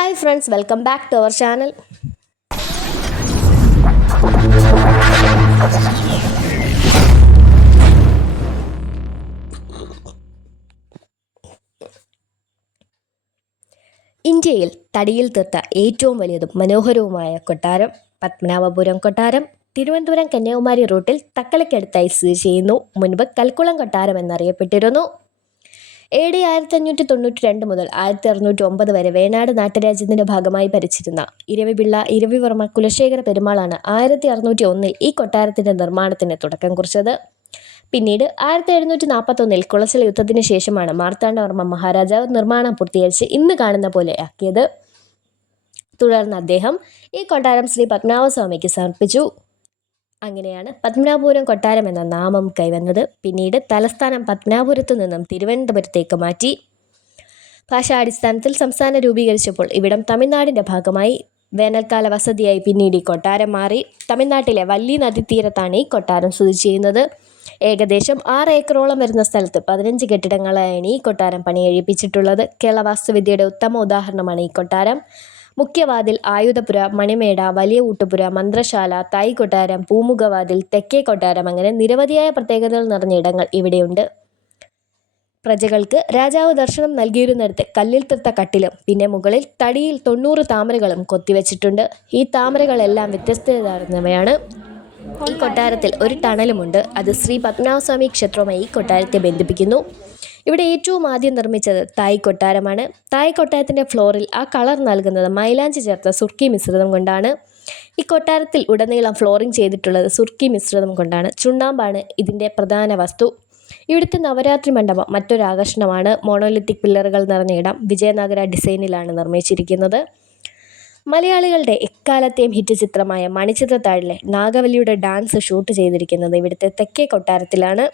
Hi friends, welcome back to our channel. ഇന്ത്യയിൽ തടിയിൽ തീർത്ത ഏറ്റവും വലിയതും മനോഹരവുമായ കൊട്ടാരം പത്മനാഭപുരം കൊട്ടാരം തിരുവനന്തപുരം കന്യാകുമാരി റൂട്ടിൽ തക്കലയ്ക്കടുത്തായി സ്ഥിതി ചെയ്യുന്നു. മുൻപ് കൽക്കുളം കൊട്ടാരം എന്നറിയപ്പെട്ടിരുന്നു. AD 1592 മുതൽ 1609 വരെ വേണാട് നാട്ടുരാജ്യത്തിന്റെ ഭാഗമായി ഭരിച്ചിരുന്ന ഇരവിപിള്ള ഇരവിവർമ്മ കുലശേഖര പെരുമാളാണ് 1601 ഈ കൊട്ടാരത്തിന്റെ നിർമ്മാണത്തിന് തുടക്കം കുറിച്ചത്. പിന്നീട് 1741 കുളച്ചൽ യുദ്ധത്തിന് ശേഷമാണ് മാർത്താണ്ഡവർമ്മ മഹാരാജാവ് നിർമ്മാണം പൂർത്തീകരിച്ച് ഇന്ന് കാണുന്ന പോലെ ആക്കിയത്. തുടർന്ന് അദ്ദേഹം ഈ കൊട്ടാരം ശ്രീ പത്മനാഭസ്വാമിക്ക് സമർപ്പിച്ചു. അങ്ങനെയാണ് പത്മനാഭപുരം കൊട്ടാരം എന്ന നാമം കൈവന്നത്. പിന്നീട് തലസ്ഥാനം പത്മനാഭപുരത്തു നിന്നും തിരുവനന്തപുരത്തേക്ക് മാറ്റി. ഭാഷാടിസ്ഥാനത്തിൽ സംസ്ഥാനം രൂപീകരിച്ചപ്പോൾ ഇവിടം തമിഴ്നാടിൻ്റെ ഭാഗമായി. വേനൽക്കാല വസതിയായി പിന്നീട് ഈ കൊട്ടാരം മാറി. തമിഴ്നാട്ടിലെ വല്ലി നദീതീരത്താണ് ഈ കൊട്ടാരം സ്ഥിതി ചെയ്യുന്നത്. ഏകദേശം 6 ഏക്കറോളം വരുന്ന സ്ഥലത്ത് 15 കെട്ടിടങ്ങളായാണ് ഈ കൊട്ടാരം പണികഴിപ്പിച്ചിട്ടുള്ളത്. കേരള വാസ്തുവിദ്യയുടെ ഉത്തമ ഉദാഹരണമാണ് ഈ കൊട്ടാരം. മുഖ്യവാതിൽ, ആയുധപുര, മണിമേട, വലിയ ഊട്ടുപുര, മന്ത്രശാല, തായ് കൊട്ടാരം, പൂമുഖവാതിൽ, തെക്കേ കൊട്ടാരം അങ്ങനെ നിരവധിയായ പ്രത്യേകതകൾ നിറഞ്ഞ ഇടങ്ങൾ ഇവിടെയുണ്ട്. പ്രജകൾക്ക് രാജാവ് ദർശനം നൽകിയിരുന്നിടത്ത് കല്ലിൽ തീർത്ത കട്ടിലും പിന്നെ മുകളിൽ തടിയിൽ 90 താമരകളും കൊത്തിവെച്ചിട്ടുണ്ട്. ഈ താമരകളെല്ലാം വ്യത്യസ്തതയാർന്നവയാണ്. ഈ കൊട്ടാരത്തിൽ ഒരു ടണലുമുണ്ട്. അത് ശ്രീ പത്മനാഭസ്വാമി ക്ഷേത്രവുമായി ഈ കൊട്ടാരത്തെ ബന്ധിപ്പിക്കുന്നു. ഇവിടെ ഏറ്റവും ആദ്യം നിർമ്മിച്ചത് തായ് കൊട്ടാരമാണ്. തായ് കൊട്ടാരത്തിൻ്റെ ഫ്ലോറിൽ ആ കളർ നൽകുന്നത് മൈലാഞ്ചി ചേർത്ത സുർക്കി മിശ്രിതം കൊണ്ടാണ്. ഈ കൊട്ടാരത്തിൽ ഉടനീളം ഫ്ലോറിംഗ് ചെയ്തിട്ടുള്ളത് സുർക്കി മിശ്രിതം കൊണ്ടാണ്. ചുണ്ണാമ്പാണ് ഇതിൻ്റെ പ്രധാന വസ്തു. ഇവിടുത്തെ നവരാത്രി മണ്ഡപം മറ്റൊരു ആകർഷണമാണ്. മോണോലിത്തിക് പില്ലറുകൾ നിറഞ്ഞ ഇടം വിജയനഗര ഡിസൈനിലാണ് നിർമ്മിച്ചിരിക്കുന്നത്. മലയാളികളുടെ എക്കാലത്തെയും ഹിറ്റ് ചിത്രമായ മണിച്ചിത്രത്താഴിലെ നാഗവല്ലിയുടെ ഡാൻസ് ഷൂട്ട് ചെയ്തിരിക്കുന്നത് ഇവിടുത്തെ തെക്കേ കൊട്ടാരത്തിലാണ്.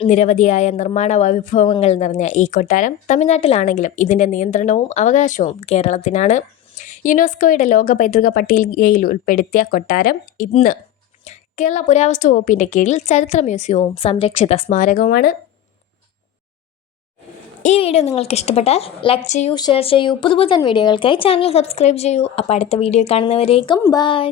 നിരവധിയായ നിർമ്മാണ വൈഭവങ്ങൾ നിറഞ്ഞ ഈ കൊട്ടാരം തമിഴ്നാട്ടിലാണെങ്കിലും ഇതിൻ്റെ നിയന്ത്രണവും അവകാശവും കേരളത്തിനാണ്. യുനെസ്കോയുടെ ലോക പൈതൃക പട്ടികയിൽ ഉൾപ്പെടുത്തിയ കൊട്ടാരം ഇന്ന് കേരള പുരാവസ്തു വകുപ്പിൻ്റെ കീഴിൽ ചരിത്ര മ്യൂസിയവും സംരക്ഷിത സ്മാരകവുമാണ്. ഈ വീഡിയോ നിങ്ങൾക്ക് ഇഷ്ടപ്പെട്ടാൽ ലൈക്ക് ചെയ്യൂ, ഷെയർ ചെയ്യൂ. പുതുപുത്തൻ വീഡിയോകൾക്കായി ചാനൽ സബ്സ്ക്രൈബ് ചെയ്യൂ. അപ്പോൾ അടുത്ത വീഡിയോ കാണുന്നവരേക്കും ബൈ.